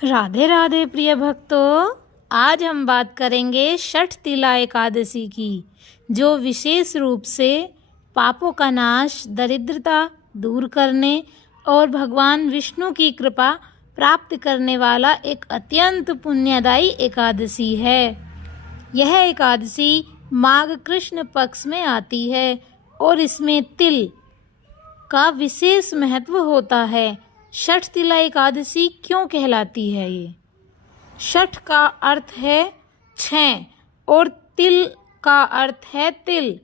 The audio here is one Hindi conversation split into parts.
राधे राधे प्रिय भक्तों, आज हम बात करेंगे षठ तिला एकादशी की, जो विशेष रूप से पापों का नाश, दरिद्रता दूर करने और भगवान विष्णु की कृपा प्राप्त करने वाला एक अत्यंत पुण्यदायी एकादशी है। यह एकादशी माघ कृष्ण पक्ष में आती है और इसमें तिल का विशेष महत्व होता है। षठ तिला एकादशी क्यों कहलाती है? ये षठ का अर्थ है 6 और तिल का अर्थ है तिल।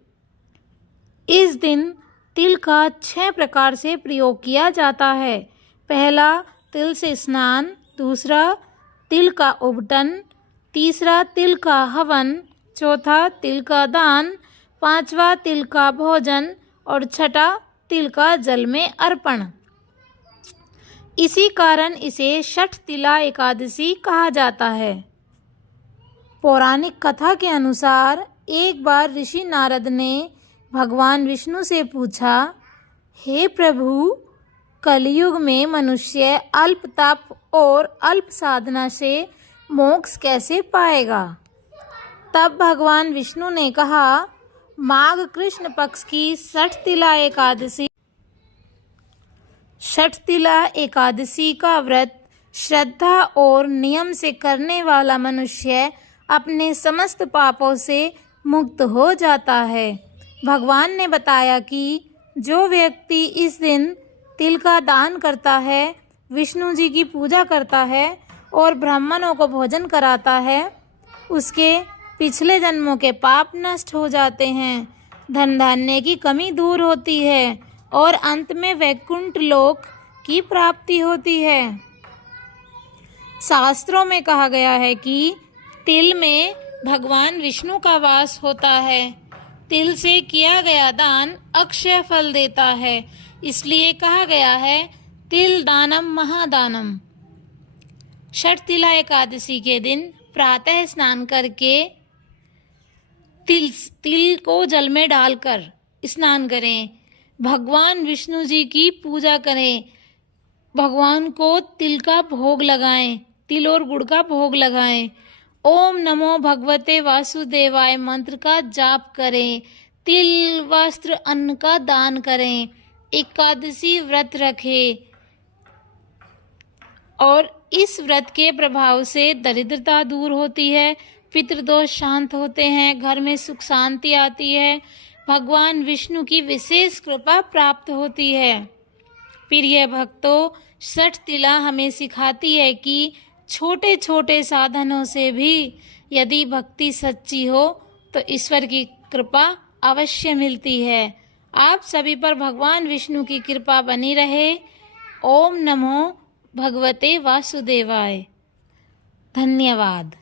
इस दिन तिल का 6 प्रकार से प्रयोग किया जाता है। पहला, तिल से स्नान। दूसरा, तिल का उबटन। तीसरा, तिल का हवन। चौथा, तिल का दान। पांचवा, तिल का भोजन। और छठा, तिल का जल में अर्पण। इसी कारण इसे षठ तिला एकादशी कहा जाता है। पौराणिक कथा के अनुसार एक बार ऋषि नारद ने भगवान विष्णु से पूछा, हे प्रभु, कलयुग में मनुष्य अल्प तप और अल्प साधना से मोक्ष कैसे पाएगा? तब भगवान विष्णु ने कहा, माघ कृष्ण पक्ष की षठ तिला एकादशी का व्रत श्रद्धा और नियम से करने वाला मनुष्य अपने समस्त पापों से मुक्त हो जाता है। भगवान ने बताया कि जो व्यक्ति इस दिन तिल का दान करता है, विष्णु जी की पूजा करता है और ब्राह्मणों को भोजन कराता है, उसके पिछले जन्मों के पाप नष्ट हो जाते हैं, धन धान्य की कमी दूर होती है और अंत में वैकुंठ लोक की प्राप्ति होती है। शास्त्रों में कहा गया है कि तिल में भगवान विष्णु का वास होता है। तिल से किया गया दान अक्षय फल देता है, इसलिए कहा गया है तिल दानम महादानम। षठ तिला एकादशी के दिन प्रातः स्नान करके तिल को जल में डालकर स्नान करें। भगवान विष्णु जी की पूजा करें। भगवान को तिल का भोग लगाएं, तिल और गुड़ का भोग लगाएं। ओम नमो भगवते वासुदेवाय मंत्र का जाप करें। तिल, वस्त्र, अन्न का दान करें। एकादशी व्रत रखें और इस व्रत के प्रभाव से दरिद्रता दूर होती है, पितृदोष शांत होते हैं, घर में सुख शांति आती है, भगवान विष्णु की विशेष कृपा प्राप्त होती है। प्रिय भक्तों, षठ तिला हमें सिखाती है कि छोटे छोटे साधनों से भी यदि भक्ति सच्ची हो तो ईश्वर की कृपा अवश्य मिलती है। आप सभी पर भगवान विष्णु की कृपा बनी रहे। ओम नमो भगवते वासुदेवाय। धन्यवाद।